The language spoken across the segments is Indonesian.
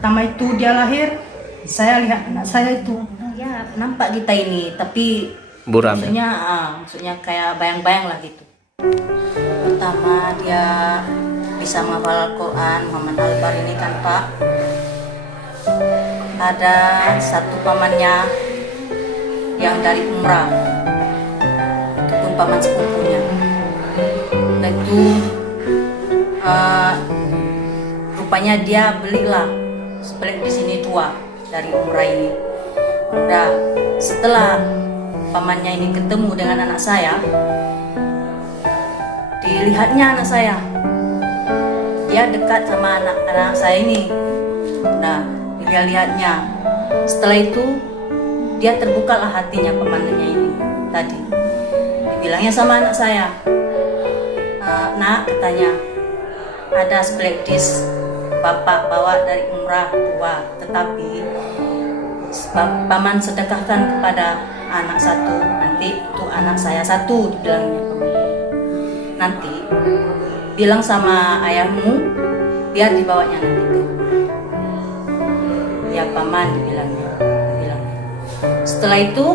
pertama itu dia lahir, saya lihat anak saya itu. Ya nampak kita ini, tapi Buram. maksudnya kayak bayang-bayang lah gitu. Pertama dia bisa menghafal Al-Quran. Muhammad Albar ini kan Pak, ada satu pamannya yang dari umrah, itu pun paman sepupunya. Dan itu rupanya dia belilah spek di sini 2 dari umrah ini. Udah setelah pamannya ini ketemu dengan anak saya, dilihatnya anak saya, dia dekat sama anak saya ini. Nah, dia lihatnya. Setelah itu dia terbukalah hatinya pamannya ini tadi. Dibilangnya sama anak saya, nak, katanya, ada spek disk bapak bawa dari umrah 2, tetapi paman sedekahkan kepada anak 1, nanti itu anak saya 1, dibilangnya. Nanti bilang sama ayahmu biar dibawanya nanti ke ya paman, dibilangnya. Setelah itu,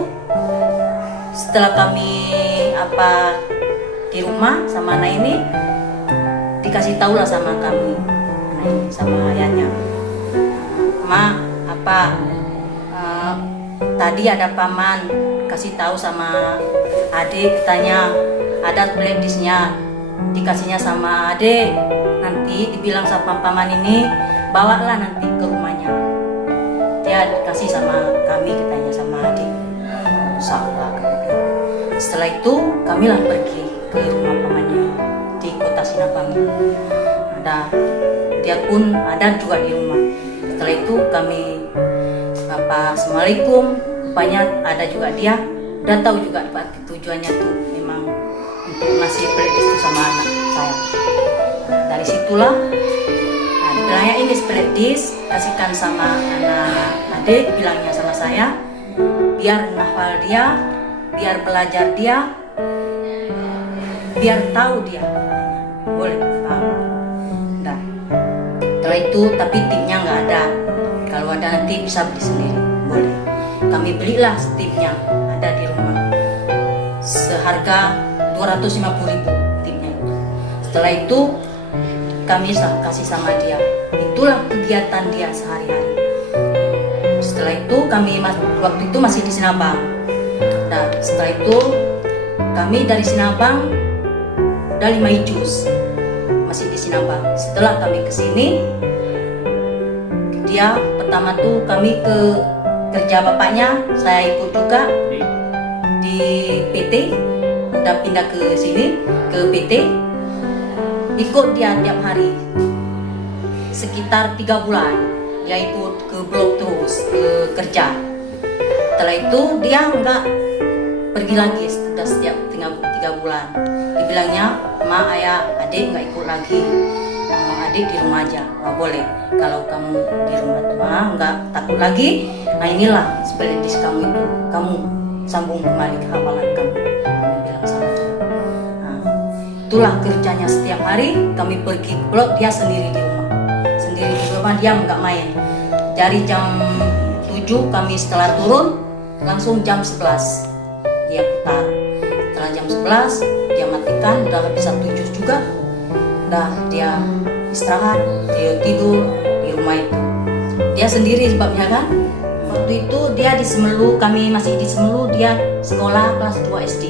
setelah kami di rumah sama anak ini, dikasih tahu lah sama kami, anak ini sama ayahnya, Ma, tadi ada paman kasih tahu sama adik, katanya ada playlistnya, dikasihnya sama adik, nanti dibilang sama paman ini bawalah nanti ke rumahnya. Dia dikasih sama kami, katanya sama adik. Salah. Setelah itu kamilah pergi ke rumah pamannya di kota Sinabang. Dia pun ada juga di rumah. Setelah itu kami Assalamualaikum, rupanya ada juga dia. Udah tahu juga tujuannya tuh memang untuk ngasih playlist itu sama anak saya. Dari situlah bilangnya ini playlist kasihkan sama anak adik, bilangnya sama saya, biar nafal dia, biar belajar dia, biar tahu dia. Boleh tahu. Nah, setelah itu tapi tipnya nggak ada. Kalau ada nanti bisa beli sendiri, boleh. Kami belilah tipnya, ada di rumah, seharga 250.000 tipnya itu. Setelah itu kami kasih sama dia. Itulah kegiatan dia sehari-hari. Setelah itu kami waktu itu masih di Sinabang. Dan setelah itu kami dari Sinabang udah 5 juz masih di Sinabang. Setelah kami ke sini, dia pertama tuh kami ke kerja bapaknya, saya ikut juga di PT, udah pindah ke sini ke PT, ikut dia tiap hari sekitar 3 bulan. Dia ikut ke blok terus ke kerja. Setelah itu dia enggak pergi lagi, sudah setiap 3 bulan. Dibilangnya, Ma, ayah, adik enggak ikut lagi, adik di rumah aja. Boleh, kalau kamu di rumah tua enggak takut lagi, nah inilah spelling kamu itu, kamu sambung kembali ke hafalan kamu. Kami bilang sama dia. Nah, itulah kerjanya setiap hari. Kami pergi ke blok, dia sendiri di rumah. Sendiri di rumah, dia enggak main. Dari jam 7 kami setelah turun, langsung jam 11 dia putar. Setelah jam 11 dia matikan, udah habis 1 juz juga. Udah dia istirahat, dia tidur di rumah itu. Dia sendiri sebabnya kan. Waktu itu dia di Semelu, kami masih di Semelu, dia sekolah kelas 2 SD.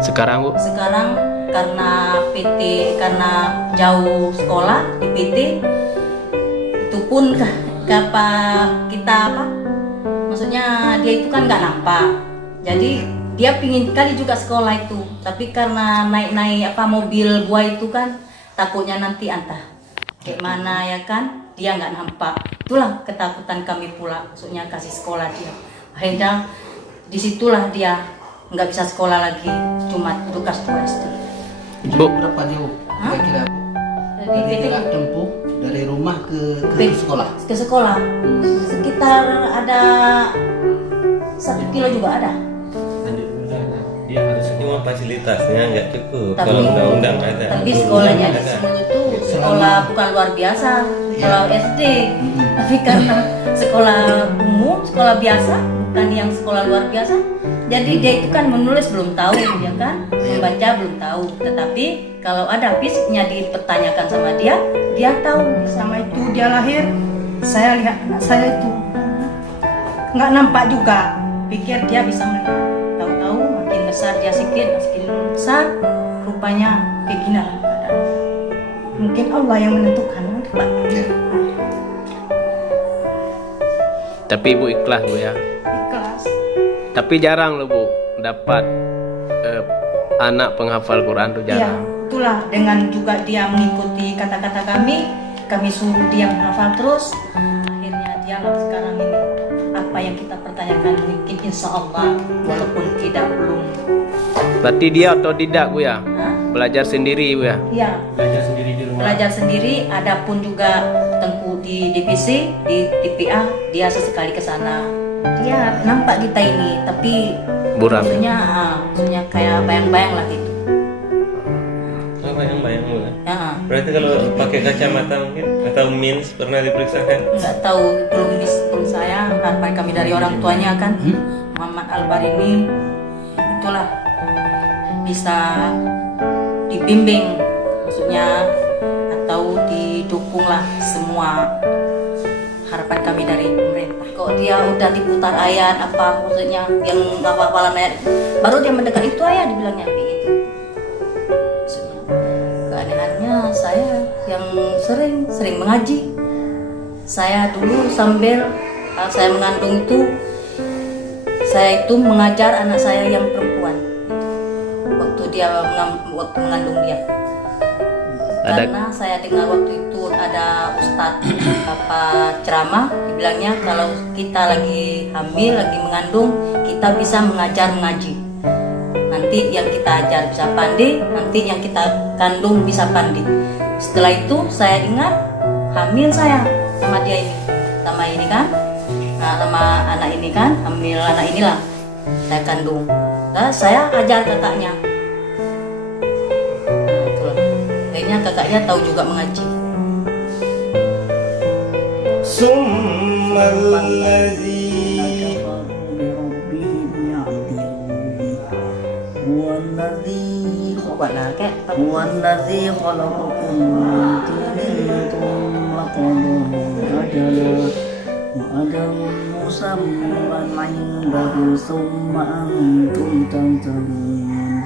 Sekarang, Bu? Sekarang karena PT, karena jauh sekolah di PT, itu pun maksudnya dia itu kan nggak nampak. Jadi dia pingin kali juga sekolah itu, tapi karena naik mobil buah itu kan takutnya nanti entah kayak mana ya kan, dia nggak nampak. Itulah ketakutan kami pula, maksudnya kasih sekolah dia. Akhirnya disitulah dia nggak bisa sekolah lagi, cuma tugas 2 SD. Bu, berapa jauh kira-kira? Jadi Jarak tempuh dari rumah ke sekolah? Ke sekolah sekitar ada 1 kilo juga ada. Dia harus cuma fasilitasnya nggak cukup. Tapi- Kalau undang-undang ada. Tapi sekolahnya di Semelu itu sekolah bukan luar biasa, sekolah SD, tapi karena sekolah umum, sekolah biasa, bukan yang sekolah luar biasa. Jadi dia itu kan menulis belum tahu, ya kan, membaca belum tahu. Tetapi kalau ada fisiknya dipertanyakan sama dia tahu. Sama itu dia lahir, saya lihat anak saya itu nggak nampak juga. Pikir dia bisa melihat, tahu-tahu makin besar dia sedikit, makin besar, rupanya kayak gini lah keadaannya. Mungkin Allah yang menentukan, Pak. Tapi ibu ikhlas bu ya. Ikhlas. Tapi jarang loh bu dapat anak penghafal Quran tuh Iya, jarang. itulah dengan juga dia mengikuti kata-kata kami suruh dia menghafal terus. Akhirnya dia lah sekarang ini apa yang kita pertanyakan mungkin insya Allah walaupun tidak belum. Berarti dia otodidak bu ya, Hah? belajar sendiri bu ya. Iya, Belajar sendiri di rumah. Belajar sendiri, adapun juga Tengku di divisi, di TPA, dia sesekali ke sana. Dia nampak kita ini, tapi Buram. maksudnya kayak bayang-bayang lah gitu. Oh, bayang bu. Ya, Berarti kalau pakai kacamata mungkin atau mins pernah diperiksakan? nggak tahu belum saya harapan kami dari orang tuanya kan Muhammad Albar ini itulah bisa dibimbing maksudnya atau didukunglah semua harapan kami dari pemerintah. Kok dia udah diputar ayat apa maksudnya yang hafalan ayat baru dia mendekat itu ayat dibilangnya kayak gitu. Maksudnya keanehannya saya yang sering mengaji. Saya dulu sambil saya mengandung itu saya itu mengajar anak saya yang perempuan waktu mengandung dia. Karena saya dengar waktu itu ada ustadz ceramah dibilangnya kalau kita lagi hamil, lagi mengandung, kita bisa mengajar mengaji. Nanti yang kita ajar bisa pandai, nanti yang kita kandung bisa pandai. Setelah itu saya ingat hamil saya sama dia ini, sama ini kan, nah, sama anak ini kan, hamil anak inilah saya kandung. Nah, saya ajar kakaknya. Kayaknya kakaknya tahu juga mengaji. هو الذي خلقكم من طين ثم قضى أجلا وأجل مسمى عنده ثم أنتم تمترون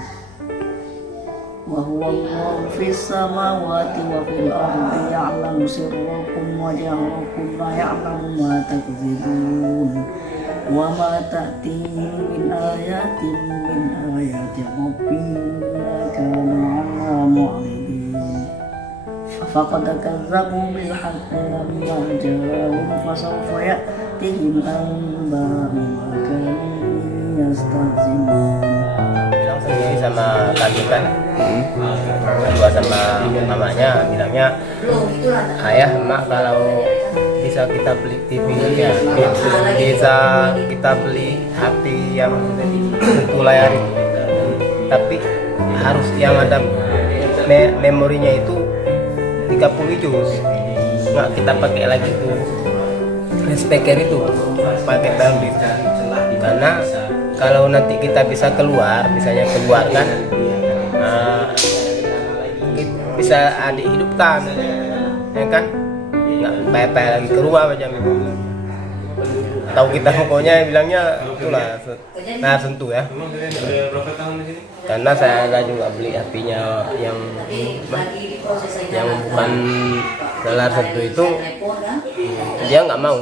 وهو الله في السماوات وفي الأرض يعلم سركم وجهركم ويعلم ما تكذبون وما تأتيهم من آيات ربهم إلا كانوا عنها معرضين فقد كذبوا بالحق لما جاءهم فسوف يأتيهم أنباء ما كانوا يستهزئون. Bilang sendiri sama kami kan, berdua sama mamanya bilangnya, ayah emak kalau bisa kita beli TV ya, bisa kita beli HP yang tentu layar itu, tapi harus yang ada memorinya itu 30 juz, nggak kita pakai lagi itu speaker itu, pakai download. Karena kalau nanti kita bisa keluar, misalnya keluar kan, bisa dihidupkan, ya kan, nggak payah-payah lagi keluar macam itu. Tahu kita pokoknya bilangnya itulah layar sentuh ya. Emang kalian udah berapa tahun di sini? Karena saya ada juga beli HP-nya yang bukan layar sentuh itu, dia nggak mau.